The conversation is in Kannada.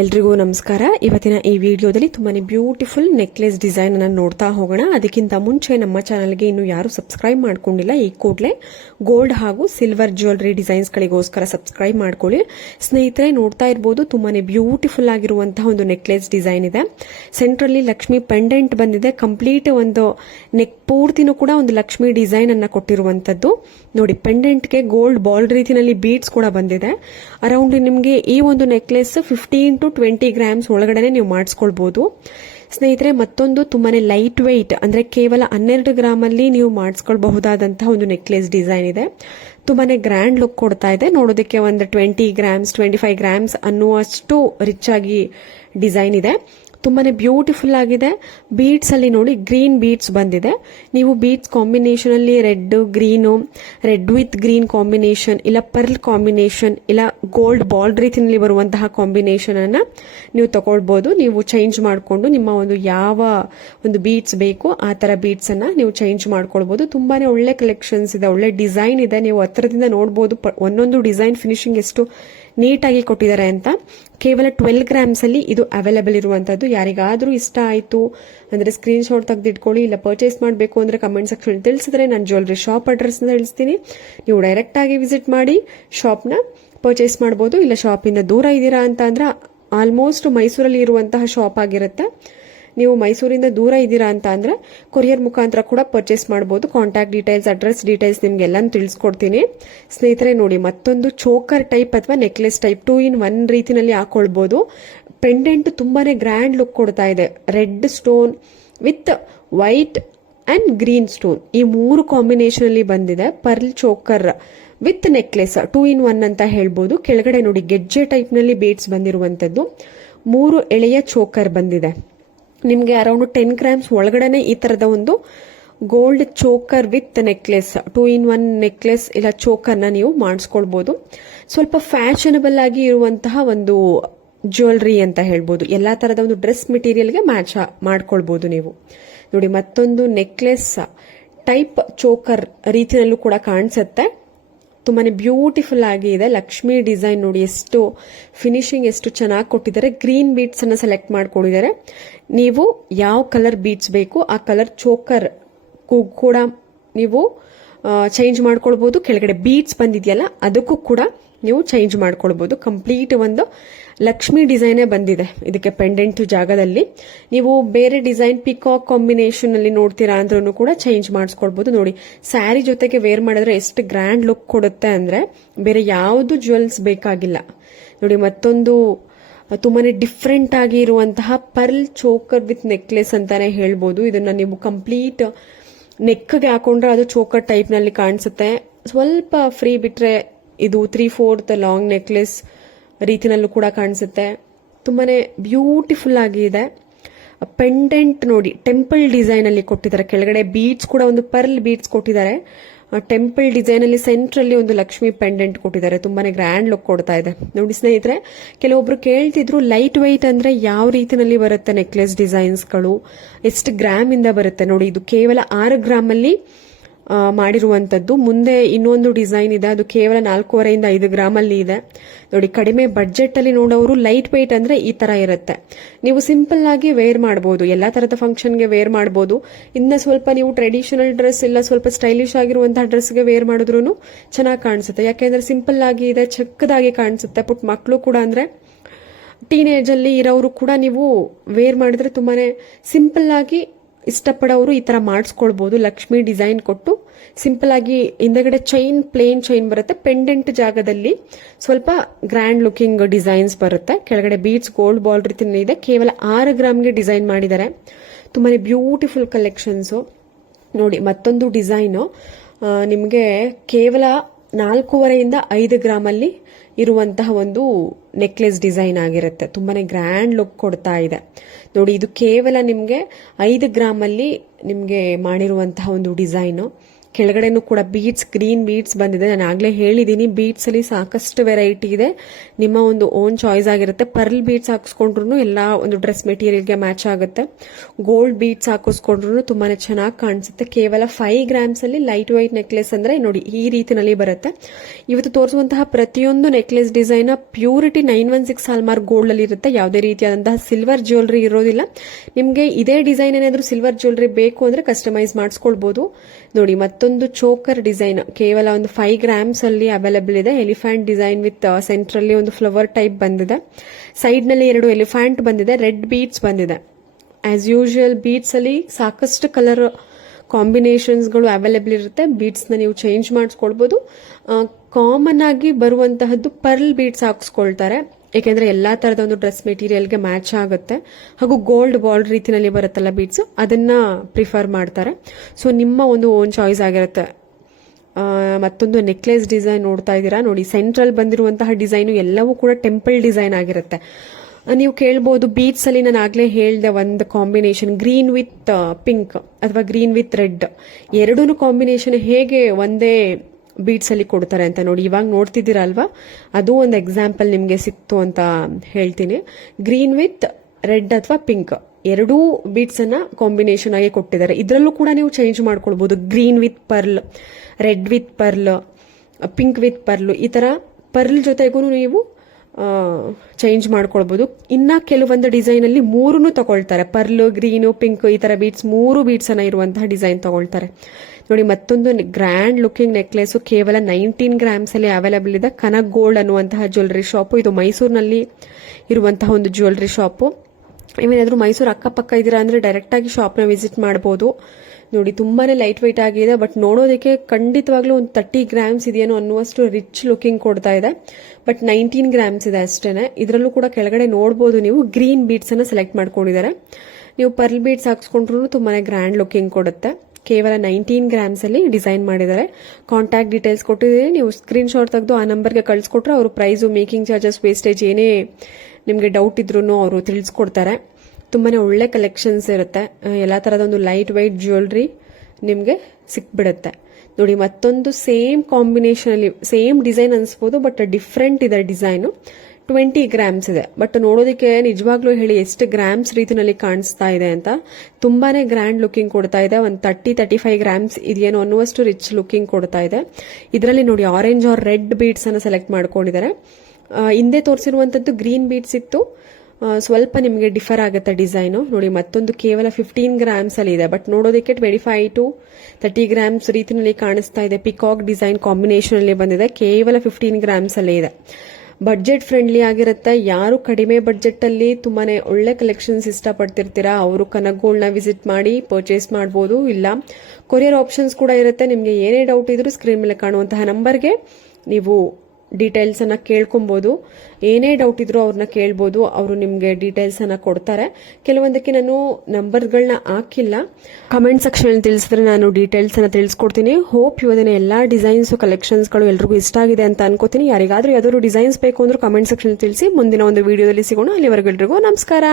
ಎಲ್ರಿಗೂ ನಮಸ್ಕಾರ. ಇವತ್ತಿನ ಈ ವಿಡಿಯೋದಲ್ಲಿ ತುಂಬಾನೇ ಬ್ಯೂಟಿಫುಲ್ ನೆಕ್ಲೆಸ್ ಡಿಸೈನ್ ಅನ್ನು ನೋಡ್ತಾ ಹೋಗೋಣ. ಅದಕ್ಕಿಂತ ಮುಂಚೆ ನಮ್ಮ ಚಾನಲ್ಗೆ ಇನ್ನು ಯಾರು ಸಬ್ಸ್ಕ್ರೈಬ್ ಮಾಡ್ಕೊಂಡಿಲ್ಲ, ಈ ಕೂಡಲೇ ಗೋಲ್ಡ್ ಹಾಗೂ ಸಿಲ್ವರ್ ಜ್ಯುವೆಲರಿ ಡಿಸೈನ್ಸ್ ಗಳಿಗೋಸ್ಕರ ಸಬ್ಸ್ಕ್ರೈಬ್ ಮಾಡ್ಕೊಳ್ಳಿ. ಸ್ನೇಹಿತರೆ, ನೋಡ್ತಾ ಇರಬಹುದು ತುಂಬಾನೇ ಬ್ಯೂಟಿಫುಲ್ ಆಗಿರುವಂತಹ ಒಂದು ನೆಕ್ಲೆಸ್ ಡಿಸೈನ್ ಇದೆ. ಸೆಂಟ್ರಲ್ಲಿ ಲಕ್ಷ್ಮಿ ಪೆಂಡೆಂಟ್ ಬಂದಿದೆ. ಕಂಪ್ಲೀಟ್ ಒಂದು ನೆಕ್ ಪೂರ್ತಿನೂ ಕೂಡ ಒಂದು ಲಕ್ಷ್ಮಿ ಡಿಸೈನ್ ಅನ್ನ ಕೊಟ್ಟಿರುವಂತದ್ದು. ನೋಡಿ, ಪೆಂಡೆಂಟ್ಗೆ ಗೋಲ್ಡ್ ಬಾಲ್ ರೀತಿಯಲ್ಲಿ ಬೀಡ್ಸ್ ಕೂಡ ಬಂದಿದೆ. ಅರೌಂಡ್ ನಿಮಗೆ ಈ ಒಂದು ನೆಕ್ಲೆಸ್ 15 to 20 ಗ್ರಾಮ್ಸ್ ಒಳಗಡೆ ನೀವು ಮಾಡಿಸ್ಕೊಳ್ಬಹುದು. ಸ್ನೇಹಿತರೆ, ಮತ್ತೊಂದು ತುಂಬಾನೇ ಲೈಟ್ ವೆಯ್ಟ್, ಅಂದ್ರೆ ಕೇವಲ 12 ಗ್ರಾಮ್ ಅಲ್ಲಿ ನೀವು ಮಾಡಿಸ್ಕೊಳ್ಬಹುದಾದಂತಹ ಒಂದು ನೆಕ್ಲೆಸ್ ಡಿಸೈನ್ ಇದೆ. ತುಂಬಾನೇ ಗ್ರ್ಯಾಂಡ್ ಲುಕ್ ಕೊಡ್ತಾ ಇದೆ. ನೋಡೋದಕ್ಕೆ ಒಂದು 20 ಗ್ರಾಮ್ಸ್ 25 ಗ್ರಾಮ್ಸ್ ಅನ್ನುವಷ್ಟು ರಿಚ್ ಆಗಿ ಡಿಸೈನ್ ಇದೆ. ತುಂಬಾನೇ ಬ್ಯೂಟಿಫುಲ್ ಆಗಿದೆ. ಬೀಡ್ಸ್ ಅಲ್ಲಿ ನೋಡಿ ಗ್ರೀನ್ ಬೀಡ್ಸ್ ಬಂದಿದೆ. ನೀವು ಬೀಡ್ಸ್ ಕಾಂಬಿನೇಷನ್ ಅಲ್ಲಿ ರೆಡ್ ವಿತ್ ಗ್ರೀನ್ ಕಾಂಬಿನೇಷನ್, ಇಲ್ಲ ಪರ್ಲ್ ಕಾಂಬಿನೇಷನ್, ಇಲ್ಲ ಗೋಲ್ಡ್ ಬಾಲ್ ರೀತಿಯಲ್ಲಿ ಬರುವಂತಹ ಕಾಂಬಿನೇಷನ್ ಅನ್ನ ನೀವು ತಗೊಳ್ಬಹುದು. ನೀವು ಚೇಂಜ್ ಮಾಡಿಕೊಂಡು ನಿಮ್ಮ ಒಂದು ಯಾವ ಒಂದು ಬೀಡ್ಸ್ ಬೇಕು ಆ ತರ ಬೀಡ್ಸ್ ಅನ್ನ ನೀವು ಚೇಂಜ್ ಮಾಡ್ಕೊಳ್ಬಹುದು. ತುಂಬಾನೇ ಒಳ್ಳೆ ಕಲೆಕ್ಷನ್ಸ್ ಇದೆ, ಒಳ್ಳೆ ಡಿಸೈನ್ ಇದೆ. ನೀವು ಹತ್ರದಿಂದ ನೋಡಬಹುದು ಒಂದೊಂದು ಡಿಸೈನ್ ಫಿನಿಶಿಂಗ್ ಎಷ್ಟು ನೀಟಾಗಿ ಕೊಟ್ಟಿದ್ದಾರೆ ಅಂತ. ಕೇವಲ 12 ಗ್ರಾಮ್ಸ್ ಅಲ್ಲಿ ಇದು ಅವೈಲೇಬಲ್ ಇರುವಂತದ್ದು. ಯಾರಿಗಾದ್ರೂ ಇಷ್ಟ ಆಯ್ತು ಅಂದ್ರೆ ಸ್ಕ್ರೀನ್ ಶಾಟ್ ತೆಗೆದಿಟ್ಕೊಳ್ಳಿ, ಇಲ್ಲ ಪರ್ಚೇಸ್ ಮಾಡಬೇಕು ಅಂದ್ರೆ ಕಮೆಂಟ್ ಸೆಕ್ಷನ್ ತಿಳಿಸಿದ್ರೆ ನಾನು ಜ್ಯುವೆಲರಿ ಶಾಪ್ ಅಡ್ರೆಸ್ ತಿಳಿಸ್ತೀನಿ. ನೀವು ಡೈರೆಕ್ಟ್ ಆಗಿ ವಿಸಿಟ್ ಮಾಡಿ ಶಾಪ್ ನ ಪರ್ಚೇಸ್ ಮಾಡಬಹುದು. ಇಲ್ಲ ಶಾಪ್ ಇಂದ ದೂರ ಇದ್ದೀರಾ ಅಂತ ಅಂದ್ರೆ ಆಲ್ಮೋಸ್ಟ್ ಮೈಸೂರಲ್ಲಿ ಇರುವಂತಹ ಶಾಪ್ ಆಗಿರುತ್ತೆ. ನೀವು ಮೈಸೂರಿಂದ ದೂರ ಇದ್ದೀರಾ ಅಂತ ಅಂದ್ರೆ ಕೊರಿಯರ್ ಮುಖಾಂತರ ಕೂಡ ಪರ್ಚೇಸ್ ಮಾಡಬಹುದು. ಕಾಂಟ್ಯಾಕ್ಟ್ ಡೀಟೇಲ್ಸ್, ಅಡ್ರೆಸ್ ಡೀಟೇಲ್ಸ್ ನಿಮ್ಗೆಲ್ಲ ತಿಳಿಸ್ಕೊಡ್ತೀನಿ. ಸ್ನೇಹಿತರೆ ನೋಡಿ, ಮತ್ತೊಂದು ಚೋಕರ್ ಟೈಪ್ ಅಥವಾ ನೆಕ್ಲೆಸ್ ಟೈಪ್ 2 in 1 ರೀತಿನಲ್ಲಿ ಹಾಕೊಳ್ಬಹುದು. ಪೆಂಡೆಂಟ್ ತುಂಬಾನೇ ಗ್ರ್ಯಾಂಡ್ ಲುಕ್ ಕೊಡ್ತಾ ಇದೆ. Red stone with white and green stone, ಈ 3 ಕಾಂಬಿನೇಷನ್ ಅಲ್ಲಿ ಬಂದಿದೆ. Pearl choker with necklace 2 in 1 ಅಂತ ಹೇಳ್ಬೋದು. ಕೆಳಗಡೆ ನೋಡಿ ಗೆಜ್ಜೆ ಟೈಪ್ ನಲ್ಲಿ ಬೀಡ್ಸ್ ಬಂದಿರುವಂತದ್ದು. 3 ಎಳೆಯ ಚೋಕರ್ ಬಂದಿದೆ. ನಿಮ್ಗೆ ಅರೌಂಡ್ 10 ಗ್ರಾಮ್ಸ್ ಒಳಗಡೆನೆ ಈ ತರದ ಒಂದು gold choker with necklace 2 in 1 necklace ಇಲ್ಲ ಚೋಕರ್ ನ ನೀವು ಮಾಡಿಸ್ಕೊಳ್ಬಹುದು. ಸ್ವಲ್ಪ ಫ್ಯಾಷನಬಲ್ ಆಗಿ ಇರುವಂತಹ ಒಂದು ಜ್ಯುವೆಲರಿ ಅಂತ ಹೇಳ್ಬೋದು. ಎಲ್ಲಾ ತರದ ಒಂದು ಡ್ರೆಸ್ ಮೆಟೀರಿಯಲ್ಗೆ ಮ್ಯಾಚ್ ಮಾಡ್ಕೊಳ್ಬಹುದು ನೀವು. ನೋಡಿ, ಮತ್ತೊಂದು ನೆಕ್ಲೆಸ್ ಟೈಪ್ ಚೋಕರ್ ರೀತಿಯಲ್ಲೂ ಕೂಡ ಕಾಣಿಸುತ್ತೆ. ತುಂಬಾನೇ ಬ್ಯೂಟಿಫುಲ್ ಆಗಿ ಇದೆ. ಲಕ್ಷ್ಮಿ ಡಿಸೈನ್ ನೋಡಿ, ಎಷ್ಟು ಫಿನಿಶಿಂಗ್ ಎಷ್ಟು ಚೆನ್ನಾಗಿ ಕೊಟ್ಟಿದ್ದಾರೆ. ಗ್ರೀನ್ ಬೀಡ್ಸ್ ಅನ್ನ ಸೆಲೆಕ್ಟ್ ಮಾಡ್ಕೊಂಡಿದ್ದಾರೆ. ನೀವು ಯಾವ ಕಲರ್ ಬೀಡ್ಸ್ ಬೇಕು ಆ ಕಲರ್ ಚೋಕರ್ ಕೂಡ ನೀವು ಚೇಂಜ್ ಮಾಡ್ಕೊಳ್ಬಹುದು. ಕೆಳಗಡೆ ಬೀಡ್ಸ್ ಬಂದಿದೆಯಲ್ಲ ಅದಕ್ಕೂ ಕೂಡ ನೀವು ಚೇಂಜ್ ಮಾಡ್ಕೊಳ್ಬಹುದು. ಕಂಪ್ಲೀಟ್ ಒಂದು ಲಕ್ಷ್ಮಿ ಡಿಸೈನೇ ಬಂದಿದೆ ಇದಕ್ಕೆ ಪೆಂಡೆಂಟ್ ಜಾಗದಲ್ಲಿ. ನೀವು ಬೇರೆ ಡಿಸೈನ್ ಪಿಕಾಕ್ ಕಾಂಬಿನೇಷನ್ ಅಲ್ಲಿ ನೋಡ್ತೀರಾ ಅಂದ್ರೂ ಕೂಡ ಚೇಂಜ್ ಮಾಡಿಸ್ಕೊಳ್ಬಹುದು. ನೋಡಿ, ಸ್ಯಾರಿ ಜೊತೆಗೆ ವೇರ್ ಮಾಡಿದ್ರೆ ಎಷ್ಟು ಗ್ರ್ಯಾಂಡ್ ಲುಕ್ ಕೊಡುತ್ತೆ ಅಂದ್ರೆ ಬೇರೆ ಯಾವುದು ಜ್ಯುವೆಲ್ಸ್ ಬೇಕಾಗಿಲ್ಲ. ನೋಡಿ, ಮತ್ತೊಂದು ತುಂಬಾನೇ ಡಿಫ್ರೆಂಟ್ ಆಗಿ ಇರುವಂತಹ ಪರ್ಲ್ ಚೋಕರ್ ವಿತ್ ನೆಕ್ಲೆಸ್ ಅಂತಾನೆ ಹೇಳ್ಬೋದು. ಇದನ್ನ ನೀವು ಕಂಪ್ಲೀಟ್ ನೆಕ್ಗೆ ಹಾಕೊಂಡ್ರೆ ಅದು ಚೋಕರ್ ಟೈಪ್ ನಲ್ಲಿ ಕಾಣಿಸುತ್ತೆ. ಸ್ವಲ್ಪ ಫ್ರೀ ಬಿಟ್ರೆ ಇದು 3/4 ಲಾಂಗ್ ನೆಕ್ಲೆಸ್ ರೀತಿನಲ್ಲೂ ಕೂಡ ಕಾಣಿಸುತ್ತೆ. ತುಂಬಾನೇ ಬ್ಯೂಟಿಫುಲ್ ಆಗಿದೆ. ಪೆಂಡೆಂಟ್ ನೋಡಿ ಟೆಂಪಲ್ ಡಿಸೈನ್ ಅಲ್ಲಿ ಕೊಟ್ಟಿದ್ದಾರೆ. ಕೆಳಗಡೆ ಬೀಡ್ಸ್ ಕೂಡ ಒಂದು ಪರ್ಲ್ ಬೀಡ್ಸ್ ಕೊಟ್ಟಿದ್ದಾರೆ. ಟೆಂಪಲ್ ಡಿಸೈನ್ ಅಲ್ಲಿ ಸೆಂಟ್ರಲ್ಲಿ ಒಂದು ಲಕ್ಷ್ಮಿ ಪೆಂಡೆಂಟ್ ಕೊಟ್ಟಿದ್ದಾರೆ. ತುಂಬಾನೇ ಗ್ರ್ಯಾಂಡ್ ಲುಕ್ ಕೊಡ್ತಾ ಇದೆ. ನೋಡಿ ಸ್ನೇಹಿತರೆ, ಕೆಲವೊಬ್ರು ಕೇಳ್ತಿದ್ರು ಲೈಟ್ ವೆಯ್ಟ್ ಅಂದ್ರೆ ಯಾವ ರೀತಿನಲ್ಲಿ ಬರುತ್ತೆ ನೆಕ್ಲೆಸ್ ಡಿಸೈನ್ಸ್ ಗಳು, ಎಷ್ಟು ಗ್ರಾಮ್ ಇಂದ ಬರುತ್ತೆ. ನೋಡಿ, ಇದು ಕೇವಲ 6 ಗ್ರಾಮ್ ಅಲ್ಲಿ ಮಾಡಿರುವಂತದ್ದು. ಮುಂದೆ ಇನ್ನೊಂದು ಡಿಸೈನ್ ಇದೆ, ಅದು ಕೇವಲ 4.5 5 ಗ್ರಾಮ್ ಅಲ್ಲಿ ಇದೆ. ನೋಡಿ, ಕಡಿಮೆ ಬಡ್ಜೆಟ್ ಅಲ್ಲಿ ನೋಡೋರು ಲೈಟ್ ವೆಯ್ಟ್ ಅಂದ್ರೆ ಈ ತರ ಇರುತ್ತೆ. ನೀವು ಸಿಂಪಲ್ ಆಗಿ ವೇರ್ ಮಾಡಬಹುದು, ಎಲ್ಲಾ ತರದ ಫಂಕ್ಷನ್ಗೆ ವೇರ್ ಮಾಡಬಹುದು. ಇನ್ನ ಸ್ವಲ್ಪ ನೀವು ಟ್ರೆಡಿಷನಲ್ ಡ್ರೆಸ್ ಇಲ್ಲ ಸ್ವಲ್ಪ ಸ್ಟೈಲಿಶ್ ಆಗಿರುವಂತಹ ಡ್ರೆಸ್ಗೆ ವೇರ್ ಮಾಡಿದ್ರು ಚೆನ್ನಾಗಿ ಕಾಣಿಸುತ್ತೆ. ಯಾಕೆಂದ್ರೆ ಸಿಂಪಲ್ ಆಗಿ ಇದೆ, ಚಿಕ್ಕದಾಗಿ ಕಾಣಿಸುತ್ತೆ. ಪುಟ್ಟ ಮಕ್ಕಳು ಕೂಡ ಅಂದ್ರೆ ಟೀನೇಜ್ ಅಲ್ಲಿ ಇರೋರು ಕೂಡ ನೀವು ವೇರ್ ಮಾಡಿದ್ರೆ ತುಂಬಾನೇ ಸಿಂಪಲ್ ಆಗಿ ಇಷ್ಟಪಡೋರು ಈ ತರ ಮಾಡಿಸ್ಕೊಳ್ಬಹುದು. ಲಕ್ಷ್ಮಿ ಡಿಸೈನ್ ಕೊಟ್ಟು ಸಿಂಪಲ್ ಆಗಿ ಹಿಂದಗಡೆ ಚೈನ್, ಪ್ಲೇನ್ ಚೈನ್ ಬರುತ್ತೆ. ಪೆಂಡೆಂಟ್ ಜಾಗದಲ್ಲಿ ಸ್ವಲ್ಪ ಗ್ರ್ಯಾಂಡ್ ಲುಕಿಂಗ್ ಡಿಸೈನ್ಸ್ ಬರುತ್ತೆ. ಕೆಳಗಡೆ ಬೀಡ್ಸ್ ಗೋಲ್ಡ್ ಬಾಲ್ ರೀತಿ ಇದೆ. ಕೇವಲ 6 ಗ್ರಾಮ್ಗೆ ಡಿಸೈನ್ ಮಾಡಿದ್ದಾರೆ. ತುಂಬಾನೇ ಬ್ಯೂಟಿಫುಲ್ ಕಲೆಕ್ಷನ್ಸ್. ನೋಡಿ, ಮತ್ತೊಂದು ಡಿಸೈನ್ ನಿಮಗೆ ಕೇವಲ 4.5 5 ಗ್ರಾಮ್ ಅಲ್ಲಿ ಇರುವಂತಹ ಒಂದು ನೆಕ್ಲೆಸ್ ಡಿಸೈನ್ ಆಗಿರುತ್ತೆ. ತುಂಬಾನೇ ಗ್ರ್ಯಾಂಡ್ ಲುಕ್ ಕೊಡ್ತಾ ಇದೆ. ನೋಡಿ, ಇದು ಕೇವಲ ನಿಮ್ಗೆ 5 ಗ್ರಾಮ್ ಅಲ್ಲಿ ನಿಮ್ಗೆ ಮಾಡಿರುವಂತಹ ಒಂದು ಡಿಸೈನ್. ಕೆಳಗಡೆನೂ ಕೂಡ ಬೀಡ್ಸ್, ಗ್ರೀನ್ ಬೀಡ್ಸ್ ಬಂದಿದೆ. ನಾನು ಆಗ್ಲೇ ಹೇಳಿದ್ದೀನಿ, ಬೀಡ್ಸ್ ಅಲ್ಲಿ ಸಾಕಷ್ಟು ವೆರೈಟಿ ಇದೆ, ನಿಮ್ಮ ಒಂದು ಓನ್ ಚಾಯ್ಸ್ ಆಗಿರುತ್ತೆ. ಪರ್ಲ್ ಬೀಡ್ಸ್ ಹಾಕಿಸ್ಕೊಂಡ್ರು ಎಲ್ಲ ಒಂದು ಡ್ರೆಸ್ ಮೆಟೀರಿಯಲ್ಗೆ ಮ್ಯಾಚ್ ಆಗುತ್ತೆ. ಗೋಲ್ಡ್ ಬೀಡ್ಸ್ ಹಾಕಿಸ್ಕೊಂಡ್ರು ತುಂಬಾನೇ ಚೆನ್ನಾಗಿ ಕಾಣಿಸುತ್ತೆ. ಕೇವಲ 5 ಗ್ರಾಮ್ಸ್ ಅಲ್ಲಿ ಲೈಟ್ ವೈಟ್ ನೆಕ್ಲೆಸ್ ಅಂದ್ರೆ ನೋಡಿ ಈ ರೀತಿನಲ್ಲಿ ಬರುತ್ತೆ. ಇವತ್ತು ತೋರಿಸುವಂತಹ ಪ್ರತಿಯೊಂದು necklace design purity 916 hallmark gold ಅಲ್ಲಿ ಇರುತ್ತೆ. ಯಾವುದೇ ರೀತಿಯಾದಂತಹ ಸಿಲ್ವರ್ ಜ್ಯುವೆಲರಿ ಇರೋದಿಲ್ಲ. ನಿಮ್ಗೆ ಇದೇ ಡಿಸೈನ್ ಏನಾದ್ರೂ ಸಿಲ್ವರ್ ಜ್ಯುವೆಲರಿ ಬೇಕು ಅಂದ್ರೆ ಕಸ್ಟಮೈಸ್ ಮಾಡಿಸ್ಕೊಳ್ಬಹುದು. ನೋಡಿ ಮತ್ತೊಂದು ಚೋಕರ್ ಡಿಸೈನ್ ಕೇವಲ ಒಂದು 5 ಗ್ರಾಮ್ಸ್ ಅಲ್ಲಿ ಅವೈಲೇಬಲ್ ಇದೆ. ಎಲಿಫೆಂಟ್ ಡಿಸೈನ್ ವಿತ್ ಸೆಂಟ್ರಲ್ಲಿ ಒಂದು ಫ್ಲವರ್ ಟೈಪ್ ಬಂದಿದೆ. ಸೈಡ್ ನಲ್ಲಿ 2 ಎಲಿಫೆಂಟ್ ಬಂದಿದೆ. ರೆಡ್ ಬೀಡ್ಸ್ ಬಂದಿದೆ. ಆಸ್ ಯೂಶುವಲ್ ಬೀಡ್ಸ್ ಅಲ್ಲಿ ಸಾಕಷ್ಟು ಕಲರ್ ಕಾಂಬಿನೇಷನ್ಸ್ಗಳು ಅವೈಲೇಬಲ್ ಇರುತ್ತೆ. ಬೀಡ್ಸ್ನ ನೀವು ಚೇಂಜ್ ಮಾಡಿಸ್ಕೊಳ್ಬಹುದು. ಕಾಮನ್ ಆಗಿ ಬರುವಂತಹದ್ದು ಪರ್ಲ್ ಬೀಡ್ಸ್ ಹಾಕಿಸ್ಕೊಳ್ತಾರೆ, ಏಕೆಂದ್ರೆ ಎಲ್ಲಾ ತರದ ಒಂದು ಡ್ರೆಸ್ ಮೆಟೀರಿಯಲ್ಗೆ ಮ್ಯಾಚ್ ಆಗುತ್ತೆ. ಹಾಗೂ ಗೋಲ್ಡ್ ಬಾಲ್ ರೀತಿನಲ್ಲಿ ಬರುತ್ತಲ್ಲ ಬೀಡ್ಸ್, ಅದನ್ನ ಪ್ರಿಫರ್ ಮಾಡ್ತಾರೆ. ಸೊ ನಿಮ್ಮ ಒಂದು ಓನ್ ಚಾಯ್ಸ್ ಆಗಿರುತ್ತೆ. ಮತ್ತೊಂದು ನೆಕ್ಲೆಸ್ ಡಿಸೈನ್ ನೋಡ್ತಾ ಇದ್ದೀರಾ ನೋಡಿ. ಸೆಂಟ್ರಲ್ ಬಂದಿರುವಂತಹ ಡಿಸೈನು ಎಲ್ಲವೂ ಕೂಡ ಟೆಂಪಲ್ ಡಿಸೈನ್ ಆಗಿರುತ್ತೆ. ನೀವು ಕೇಳ್ಬೋದು, ಬೀಡ್ಸ್ ಅಲ್ಲಿ ನಾನು ಆಗ್ಲೇ ಹೇಳ್ದೆ ಒಂದು ಕಾಂಬಿನೇಷನ್ ಗ್ರೀನ್ ವಿತ್ ಪಿಂಕ್ ಅಥವಾ ಗ್ರೀನ್ ವಿತ್ ರೆಡ್, ಎರಡೂ ಕಾಂಬಿನೇಷನ್ ಹೇಗೆ ಒಂದೇ ಬೀಡ್ಸ್ ಅಲ್ಲಿ ಕೊಡ್ತಾರೆ ಅಂತ ನೋಡಿ. ಇವಾಗ ನೋಡ್ತಿದ್ದೀರಾ ಅಲ್ವಾ, ಅದು ಒಂದು ಎಕ್ಸಾಂಪಲ್ ನಿಮ್ಗೆ ಸಿಕ್ತು ಅಂತ ಹೇಳ್ತೀನಿ. ಗ್ರೀನ್ ವಿತ್ ರೆಡ್ ಅಥವಾ ಪಿಂಕ್ ಎರಡೂ ಬೀಡ್ಸ್ ಅನ್ನ ಕಾಂಬಿನೇಷನ್ ಆಗಿ ಕೊಟ್ಟಿದ್ದಾರೆ. ಇದರಲ್ಲೂ ಕೂಡ ನೀವು ಚೇಂಜ್ ಮಾಡ್ಕೊಳ್ಬಹುದು. Green with pearl, red with pearl, pink with pearl, ಈ ತರ ಪರ್ಲ್ ಜೊತೆಗೂ ನೀವು ಚೇಂಜ್ ಮಾಡ್ಕೊಳ್ಬಹುದು. ಇನ್ನ ಕೆಲವೊಂದು ಡಿಸೈನ್ ಅಲ್ಲಿ 3 ತಗೊಳ್ತಾರೆ. ಪರ್ಲ್, ಗ್ರೀನು, ಪಿಂಕ್ ಈ ತರ ಬೀಡ್ಸ್ 3 ಬೀಡ್ಸ್ ಅನ್ನ ಇರುವಂತಹ ಡಿಸೈನ್ ತಗೊಳ್ತಾರೆ. ನೋಡಿ ಮತ್ತೊಂದು ಗ್ರ್ಯಾಂಡ್ ಲುಕಿಂಗ್ ನೆಕ್ಲೆಸ್ ಕೇವಲ 19 ಗ್ರಾಮ್ಸ್ ಅಲ್ಲಿ ಅವೈಲೇಬಲ್ ಇದೆ. ಕನಕ್ ಗೋಲ್ಡ್ ಅನ್ನುವಂತಹ ಜ್ಯುವೆಲರಿ ಶಾಪ್. ಇದು ಮೈಸೂರಿನಲ್ಲಿ ಇರುವಂತಹ ಒಂದು ಜ್ಯುವೆಲರಿ ಶಾಪ್. ನೀವೇನಾದ್ರೂ ಮೈಸೂರು ಅಕ್ಕಪಕ್ಕ ಇದ್ದೀರಾ ಅಂದ್ರೆ ಡೈರೆಕ್ಟ್ ಆಗಿ ಶಾಪ್ ನ ವಿಸಿಟ್ ಮಾಡಬಹುದು. ನೋಡಿ ತುಂಬಾನೇ ಲೈಟ್ ವೈಟ್ ಆಗಿದೆ, ಬಟ್ ನೋಡೋದಕ್ಕೆ ಖಂಡಿತವಾಗ್ಲೂ ಒಂದು 30 ಗ್ರಾಮ್ಸ್ ಇದೆಯೇನೋ ಅನ್ನುವಷ್ಟು ರಿಚ್ ಲುಕಿಂಗ್ ಕೊಡ್ತಾ ಇದೆ. ಬಟ್ 19 ಗ್ರಾಮ್ಸ್ ಇದೆ ಅಷ್ಟೇನೆ. ಇದರಲ್ಲೂ ಕೂಡ ಕೆಳಗಡೆ ನೋಡಬಹುದು ನೀವು ಗ್ರೀನ್ ಬೀಡ್ಸ್ ಅನ್ನ ಸೆಲೆಕ್ಟ್ ಮಾಡ್ಕೊಂಡಿದ್ದಾರೆ. ನೀವು ಪರ್ಲ್ ಬೀಡ್ಸ್ ಹಾಕ್ಸ್ಕೊಂಡ್ರು ತುಂಬಾನೇ ಗ್ರ್ಯಾಂಡ್ ಲುಕಿಂಗ್ ಕೊಡುತ್ತೆ. ಕೇವಲ 19 ಗ್ರಾಮ್ಸ್ ಅಲ್ಲಿ ಡಿಸೈನ್ ಮಾಡಿದ್ದಾರೆ. ಕಾಂಟ್ಯಾಕ್ಟ್ ಡೀಟೇಲ್ಸ್ ಕೊಟ್ಟಿದ್ದೀನಿ, ನೀವು ಸ್ಕ್ರೀನ್ ಶಾಟ್ ತೆಗೆದು ಆ ನಂಬರ್ಗೆ ಕಳ್ಸಿಕೊಟ್ರೆ ಅವರು ಪ್ರೈಸು, ಮೇಕಿಂಗ್ ಚಾರ್ಜಸ್, ವೇಸ್ಟೇಜ್ ಏನೇ ನಿಮಗೆ ಡೌಟ್ ಇದ್ರೂ ಅವರು ತಿಳಿಸ್ಕೊಡ್ತಾರೆ. ತುಂಬಾನೇ ಒಳ್ಳೆ ಕಲೆಕ್ಷನ್ಸ್ ಇರುತ್ತೆ. ಎಲ್ಲಾ ತರದ ಒಂದು ಲೈಟ್ ವೈಟ್ ಜ್ಯುವೆಲರಿ ನಿಮ್ಗೆ ಸಿಕ್ಬಿಡುತ್ತೆ. ನೋಡಿ ಮತ್ತೊಂದು ಸೇಮ್ ಕಾಂಬಿನೇಷನ್ ಅಲ್ಲಿ ಸೇಮ್ ಡಿಸೈನ್ ಅನ್ಸ್ಬೋದು, ಬಟ್ ಡಿಫ್ರೆಂಟ್ ಇದೆ ಡಿಸೈನ್. 20 ಗ್ರಾಮ್ಸ್ ಇದೆ, ಬಟ್ ನೋಡೋದಕ್ಕೆ ನಿಜವಾಗ್ಲೂ ಹೇಳಿ ಎಷ್ಟು ಗ್ರಾಮ್ಸ್ ರೀತಿನಲ್ಲಿ ಕಾಣಿಸ್ತಾ ಇದೆ ಅಂತ. ತುಂಬಾನೇ ಗ್ರ್ಯಾಂಡ್ ಲುಕಿಂಗ್ ಕೊಡ್ತಾ ಇದೆ. ಒಂದು 30-35 ಗ್ರಾಮ್ಸ್ ಇದೆಯೇನೋ ಅನ್ನುವಷ್ಟು ರಿಚ್ ಲುಕಿಂಗ್ ಕೊಡ್ತಾ ಇದೆ. ಇದರಲ್ಲಿ ನೋಡಿ ಆರೆಂಜ್ ಆರ್ ರೆಡ್ ಬೀಡ್ಸ್ ಅನ್ನ ಸೆಲೆಕ್ಟ್ ಮಾಡ್ಕೊಂಡಿದ್ದಾರೆ. ಹಿಂದೆ ತೋರಿಸಿರುವಂತದ್ದು ಗ್ರೀನ್ ಬೀಡ್ಸ್ ಇತ್ತು, ಸ್ವಲ್ಪ ನಿಮಗೆ ಡಿಫರ್ ಆಗುತ್ತೆ ಡಿಸೈನು. ನೋಡಿ ಮತ್ತೊಂದು ಕೇವಲ 15 ಗ್ರಾಮ್ಸ್ ಅಲ್ಲಿ ಇದೆ, ಬಟ್ ನೋಡೋದಕ್ಕೆ 25-30 ಗ್ರಾಮ್ಸ್ ರೀತಿಯಲ್ಲಿ ಕಾಣಿಸ್ತಾ ಇದೆ. ಪಿಕಾಕ್ ಡಿಸೈನ್ ಕಾಂಬಿನೇಷನ್ ಅಲ್ಲಿ ಬಂದಿದೆ. ಕೇವಲ 15 ಗ್ರಾಮ್ಸ್ ಅಲ್ಲಿ ಇದೆ. ಬಡ್ಜೆಟ್ ಫ್ರೆಂಡ್ಲಿ ಆಗಿರುತ್ತೆ. ಯಾರು ಕಡಿಮೆ ಬಡ್ಜೆಟ್ ಅಲ್ಲಿ ತುಂಬಾನೇ ಒಳ್ಳೆ ಕಲೆಕ್ಷನ್ಸ್ ಇಷ್ಟಪಡ್ತಿರ್ತೀರಾ ಅವರು ಕನಕ್ ಗೋಲ್ಡ್ ನ ವಿಸಿಟ್ ಮಾಡಿ ಪರ್ಚೇಸ್ ಮಾಡಬಹುದು. ಇಲ್ಲ ಕೊರಿಯರ್ ಆಪ್ಷನ್ಸ್ ಕೂಡ ಇರುತ್ತೆ. ನಿಮ್ಗೆ ಏನೇ ಡೌಟ್ ಇದ್ರೂ ಸ್ಕ್ರೀನ್ ಮೇಲೆ ಕಾಣುವಂತಹ ನಂಬರ್ಗೆ ನೀವು ಡೀಟೇಲ್ಸ್ ಅನ್ನ ಕೇಳ್ಕೊಬಹುದು. ಏನೇ ಡೌಟ್ ಇದ್ರೂ ಅವ್ರನ್ನ ಕೇಳ್ಬೋದು, ಅವರು ನಿಮ್ಗೆ ಡೀಟೇಲ್ಸ್ ಅನ್ನ ಕೊಡ್ತಾರೆ. ಕೆಲವೊಂದಕ್ಕೆ ನಾನು ನಂಬರ್ಗಳನ್ನ ಹಾಕಿಲ್ಲ, ಕಮೆಂಟ್ ಸೆಕ್ಷನ್ ಅಲ್ಲಿ ತಿಳಿಸಿದ್ರೆ ನಾನು ಡೀಟೇಲ್ಸ್ ಅನ್ನ ತಿಳಿಸ್ಕೊಡ್ತೀನಿ. ಹೋಪ್ ಇವತ್ತಿನ ಎಲ್ಲಾ ಡಿಸೈನ್ಸ್ ಕಲೆಕ್ಷನ್ಸ್ ಗಳು ಎಲ್ರಿಗೂ ಇಷ್ಟ ಆಗಿದೆ ಅಂತ ಅನ್ಕೋತೀನಿ. ಯಾರಿಗಾದ್ರೂ ಯಾವ್ದಾದ್ರು ಡಿಸೈನ್ಸ್ ಬೇಕು ಅಂದ್ರೆ ಕಮೆಂಟ್ ಸೆಕ್ಷನ್ ತಿಳಿಸಿ. ಮುಂದಿನ ಒಂದು ವಿಡಿಯೋದಲ್ಲಿ ಸಿಗೋಣ. ಅಲ್ಲಿವರೆಗೂ ಎಲ್ರಿಗೂ ನಮಸ್ಕಾರ.